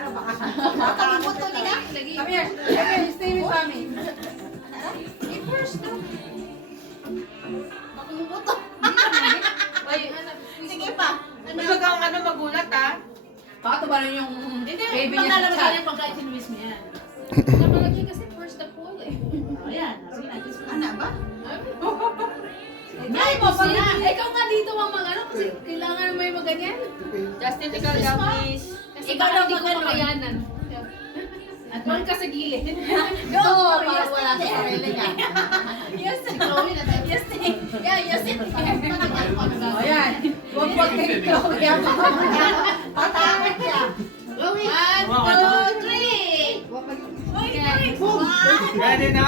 Ano ba? Makabuto nila. Come here. Come here. You stay with mommy. I-first daw. Makabuto. Sige pa. Huwag kang magulat ha. Baka ba rin yung Hindi, baby niya sa maglalabas chat? yan pagka isinuwis mo yan. Nakalagay kasi first the pool eh. Ayan. Sige na. Ano ba? Ay, mo sila. Ikaw nga dito ang mag-ano kasi kailangan mo yung maganyan. Justin, ikaw daw please. Kasi Ikaw parang daw hindi ko mag-ano. makayanan. At doon ka sa gilid. Oo, para wala sa sarili niya. Yes. Si Chloe na tayo. Yes, yeah, yes, O yan. Huwag po kayo. Patakot siya. Chloe. 1, 2, 3. Okay. Ready na?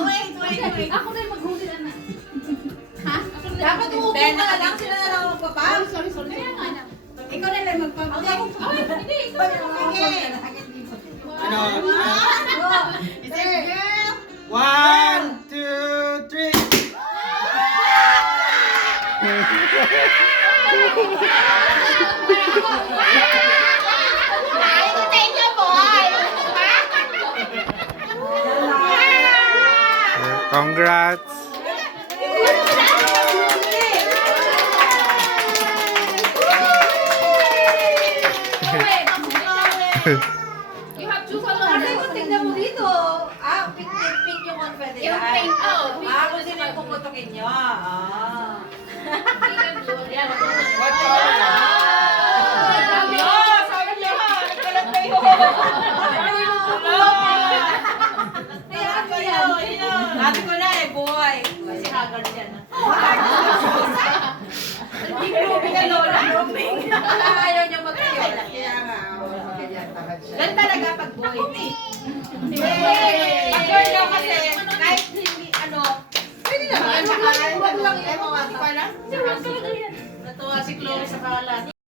Wait. Ako na yung maghuli na. Ha? Dapat umupo ka na lang. Sila na lang magpapa. Sorry. Kaya nga na. Ikaw na lang magpapa. Ay, hindi. Ikaw na. Sige. Ano? Is it girl? 1, 2, 3. Ay, ko sa inyo, boy! Congrats! You have two colors. Kasi kung tignan mo dito, pink yung confetti. Yung pink, oh. Kung sino yung puputukin nyo. Pink and blue. Yan. What color? Sabi niya ha, nagkalat na yun. Sabi ko na eh, boy. Kasi haggard yan. Grooming na lola. Ayaw niya mag-tiwala. Kaya nga, ganyan tamad siya. Gan talaga pag boy. Pag girl daw kasi, kahit hindi ano, Pwede naman. Huwag lang yung mga di ko alam. Natuwa si Chloe sa kalat.